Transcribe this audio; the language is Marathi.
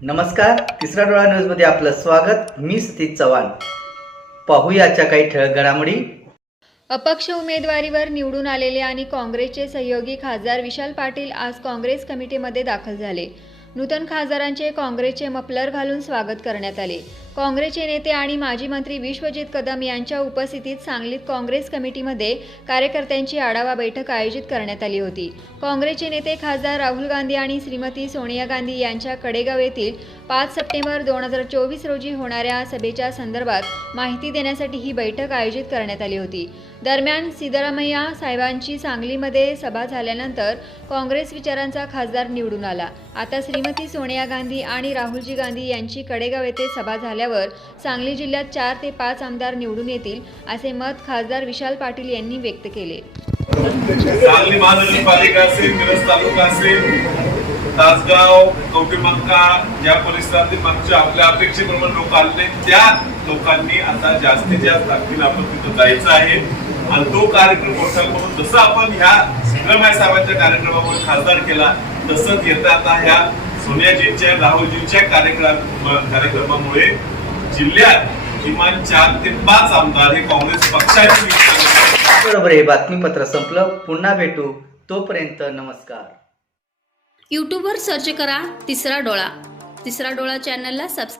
नमस्कार, तिसरा डोळा न्यूज मध्ये आपलं स्वागत। मी सतीश चव्हाण। पाहूयाच्या काही ठळक घडामोडी। अपक्ष उमेदवारीवर निवडून आलेले आणि काँग्रेसचे सहयोगी खासदार विशाल पाटील आज काँग्रेस कमिटीमध्ये दाखल झाले। नूतन खासदारांचे काँग्रेसचे मफलर घालून स्वागत करण्यात आले। काँग्रेसचे नेते आणि माजी मंत्री विश्वजित कदम यांच्या उपस्थितीत सांगलीत काँग्रेस कमिटीमध्ये कार्यकर्त्यांची आढावा बैठक आयोजित करण्यात आली होती। काँग्रेसचे नेते खासदार राहुल गांधी आणि श्रीमती सोनिया गांधी यांच्या कडेगाव येथील 5 सप्टेंबर 2024 रोजी होणाऱ्या सभेच्या संदर्भात माहिती देण्यासाठी ही बैठक आयोजित करण्यात आली होती। दरम्यान सिद्धरामय्या साहेबांची सांगलीमध्ये सभा झाल्यानंतर काँग्रेस विचारांचा खासदार निवडून आला। आता श्रीमती सोनिया गांधी आणि राहुलजी गांधी यांची कडेगाव येथे सभा झाल्यावर सांगली जिल्ह्यात 4 ते 5 आमदार निवडून येतील असे मत खासदार विशाल पाटील यांनी व्यक्त केले। सांगली महानगरपालिका असेल, मिरज तालुका असेल, तासगाव, कवठेमंका ज्या परिसरातील मागच्या आपल्या अपेक्षेप्रमाणे लोक आले त्या लोकांनी आता जास्तीत जास्त ताकदीने आपण तिथं जायचं आहे आणि तो कार्यक्रम मोठा करून जसं आपण ह्या सिद्धरामय्या साहेबांच्या कार्यक्रमामुळे खासदार केला तसंच येतं आता ह्या सोनियाजींच्या राहुलजींच्या कार्यक्रमामुळे जिल्ह्यात किमान 4 ते 5 आमदार हे काँग्रेस पक्षाचे। बरोबर, हे बातमीपत्र संपलं। पुन्हा भेटू, तोपर्यंत नमस्कार। यूट्यूबवर सर्च करा तिसरा डोळा चॅनलला सबस्क्राईब